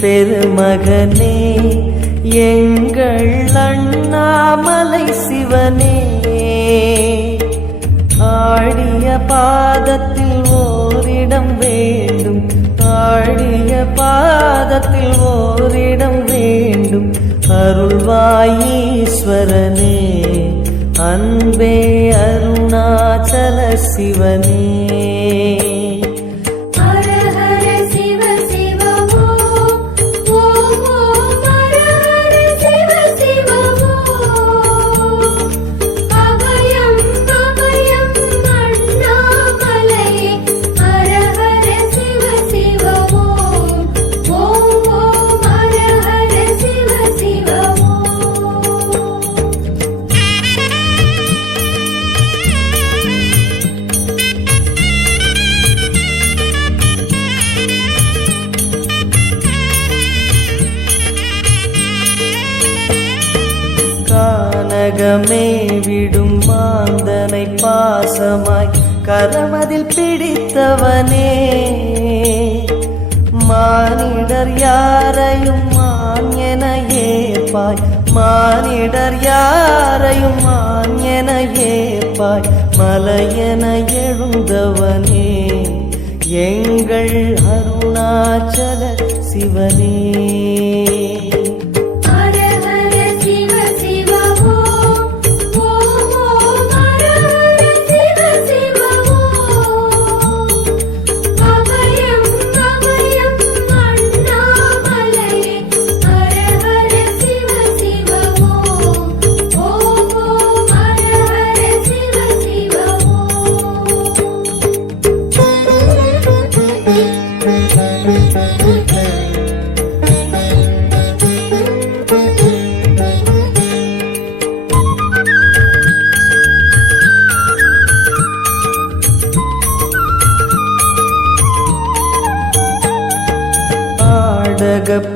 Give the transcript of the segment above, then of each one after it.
பெருமகனே எங்கள் அண்ணாமலை சிவனே, ஆடிய பாதத்தில் ஓரிடம் வேண்டும், ஆடிய பாதத்தில் ஓரிடம் வேண்டும். அருள்வாயீஸ்வரனே அன்பே அருணாச்சல சிவனே. கானகமே விடும் மாந்தனை பாசமாய் கரமதில் பிடித்தவனே, மானிடர் யாரையும் மான் என ஏற்பாய், மானிடர் யாரையும் மான் என ஏற்பாய். மலையென எழுந்தவனே எங்கள் அருணாச்சல சிவனே.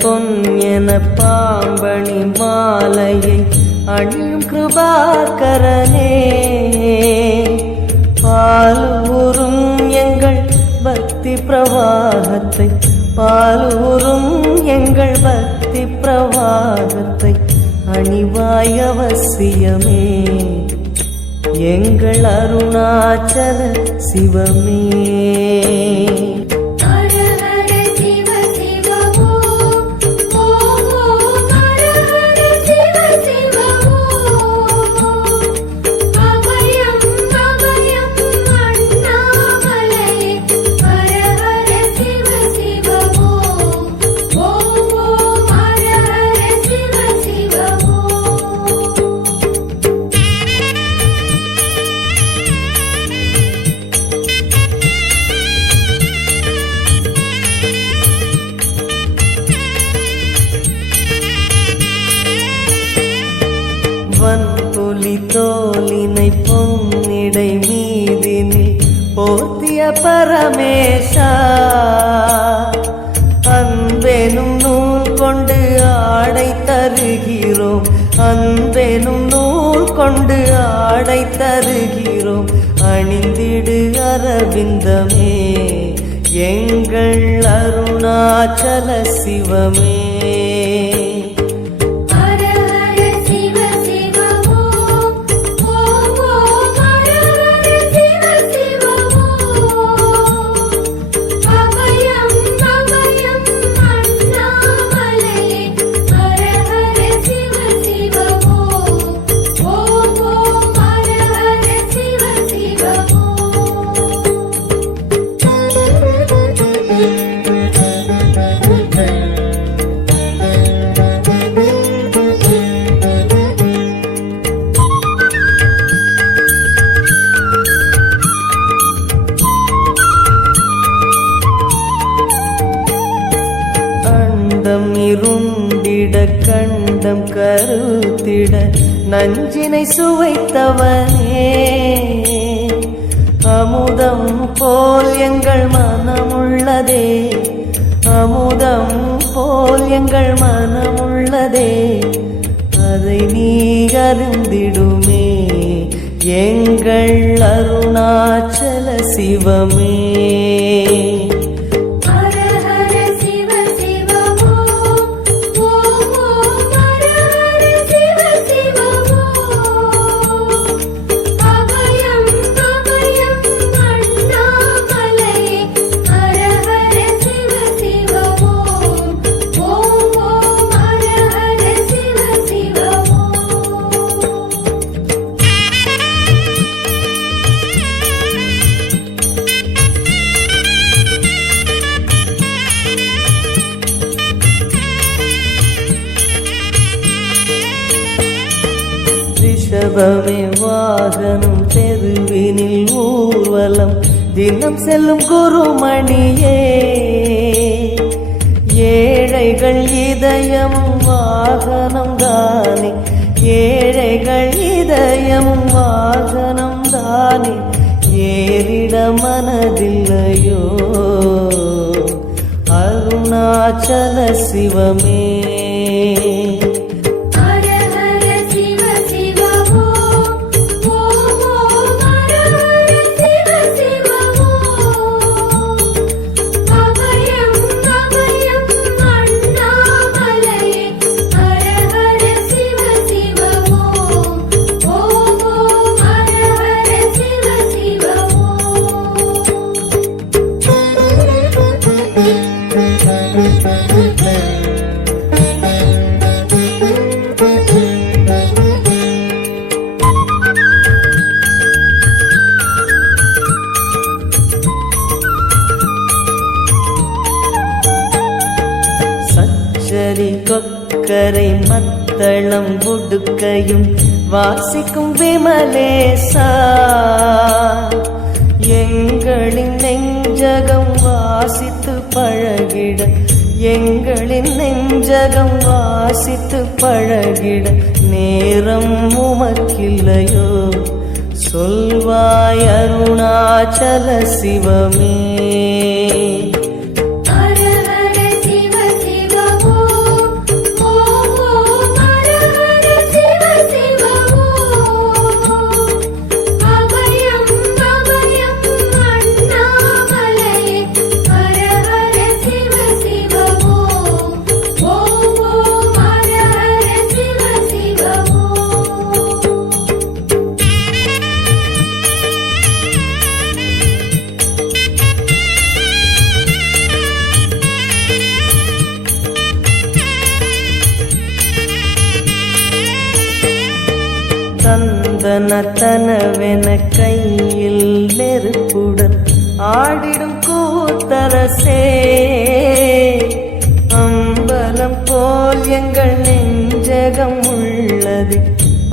பொன் என பாம்பணி மாலையை அணியும் கிருபாகரனே, பாலூரும் எங்கள் பக்தி பிரவாகத்தை, பாலூரும் எங்கள் பக்தி பிரவாகத்தை அணிவாய் அவசியமே எங்கள் அருணாச்சல சிவமே. வன்புலி தோலினை பொன்னிடை மீதினில் போத்திய பரமேஷா, அன்பெனும் நூல் கொண்டு ஆடை தருகிறோம், அன்பெனும் நூல் கொண்டு ஆடை தருகிறோம். அணிந்திடு அரவிந்தமே எங்கள் அருணாச்சல சிவமே. இருண்டிட கண்டம் கருத்திட நஞ்சினை சுவைத்தவனே, அமுதம் போல் எங்கள் மனமுள்ளதே, அமுதம் போல் எங்கள் மனமுள்ளதே. அதை நீ அருந்திடுமே எங்கள் அருணாச்சல சிவமே. ஹர ஹர சிவ சிவ ஓம் வாகனம் தெருவினில் ஊர்வலம் தினம் செல்லும் குருமணியே ஏழைகள் இதயம் வாகனம் தானே ஏழைகள் இதயம் வாகனம் தானே ஏறிட மனதில்லையோ அருணாச்சல சிவமே சரி கொக்கரை மத்தளம் உடுக்கையும் வாசிக்கும் விமலேசா எங்களின் நெஞ்சகம் வாசித்து பழகிட எங்களின் நெஞ்சகம் வாசித்து பழகிட நேரம் உமக்கில்லையோ சொல்வாய் அருணாச்சல சிவமே தனவென கையில் நெருப்புடன் ஆடிடும் கூத்தரசே அம்பலம் போல் எங்கள் நெஞ்சகம் உள்ளது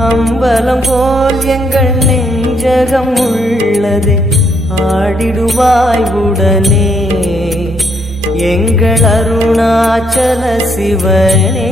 அம்பலம் போல் எங்கள் நெஞ்சகம் உள்ளது ஆடிடுவாய் உடனே எங்கள் அருணாச்சல சிவனே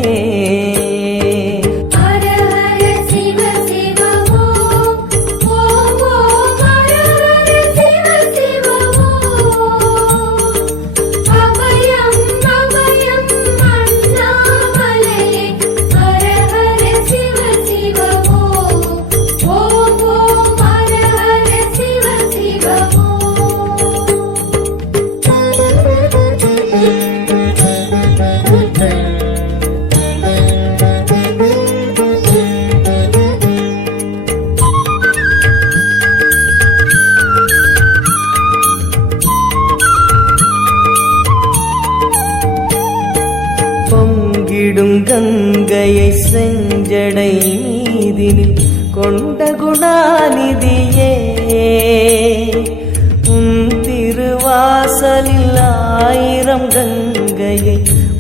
கங்கையை செஞ்சடை மீதினில் கொண்ட குணாநிதியே உன் திருவாசலில் ஆயிரம் கங்கையை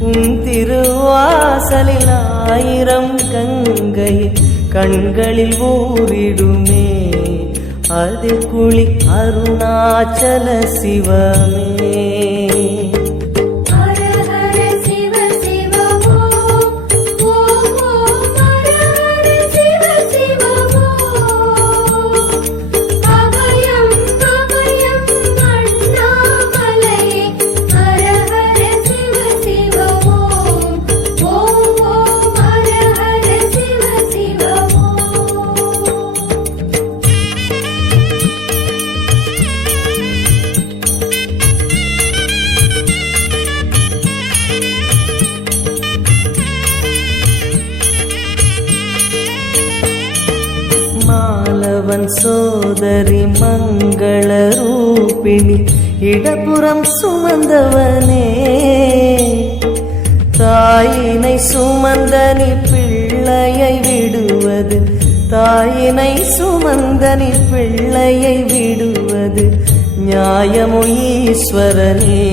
உன் திருவாசலில் ஆயிரம் கங்கையை கண்களில் ஊறிடுமே அது குளி அருணாச்சல சிவமே மாலவன் சோதரி மங்கள ரூபிணி இடப்புறம் சுமந்தவனே தாயினை சுமந்தனி பிள்ளையை விடுவது தாயினை சுமந்தனி பிள்ளையை விடுவது நியாயமோ ஈஸ்வரனே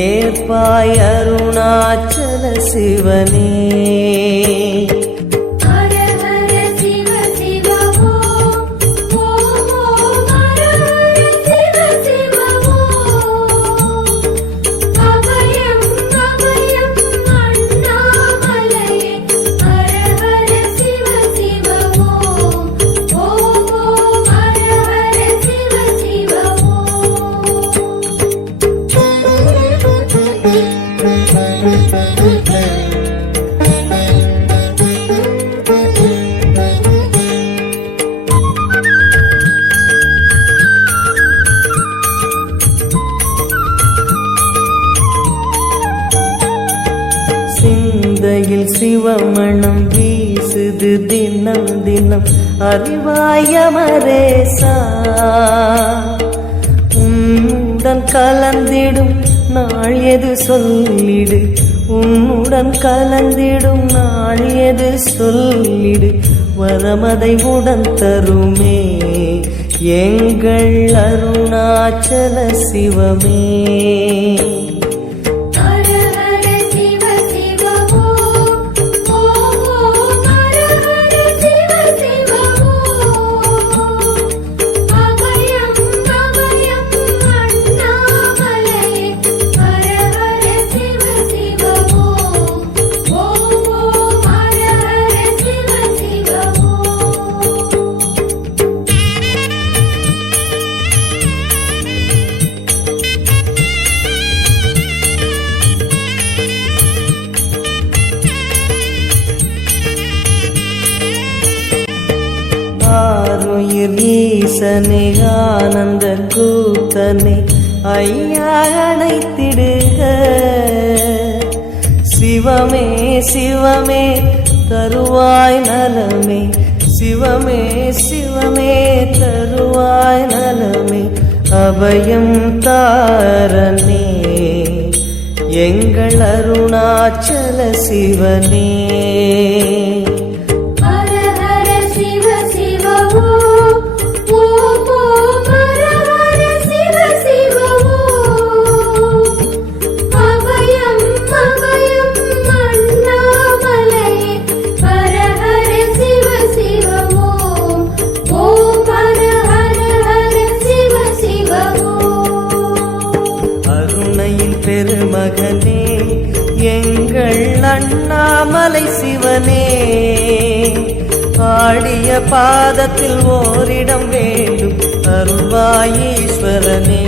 ஏற்பாய் அருணாச்சல சிவனே சிவமணம் வீசுது தினம் தினம் அறிவாயமரேசா உன்னுடன் கலந்திடும் நாள் எது சொல்லிடு உன்னுடன் கலந்திடும் நாள் எது சொல்லிடு வரமதை உடன் தருமே எங்கள் அருணாச்சல சிவமே ஈசனே ஆனந்த கூத்தனே ஐயா அணைத்திடுக சிவமே சிவமே தருவாய் நலமே சிவமே சிவமே தருவாய் நலமே அபயம் தாரனே எங்கள் அருணாச்சல சிவனே பெருமகனே எங்கள் அண்ணாமலை சிவனே ஆடிய பாதத்தில் ஓரிடம் வேண்டும் அருள்வாயீஸ்வரனே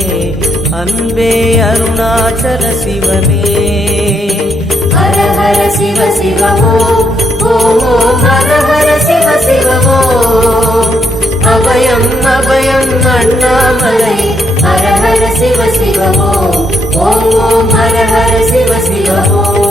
அன்பே அருணாச்சல சிவனே ஹர ஹர சிவ சிவமோ ஓம் ஓம் ஹர ஹர சிவ சிவமோ அபயம் அபயம் அண்ணாமலை ஹர ஹர சிவ சிவமோ ஓம் ஓம் ஹர ஹர சிவ சிவமோ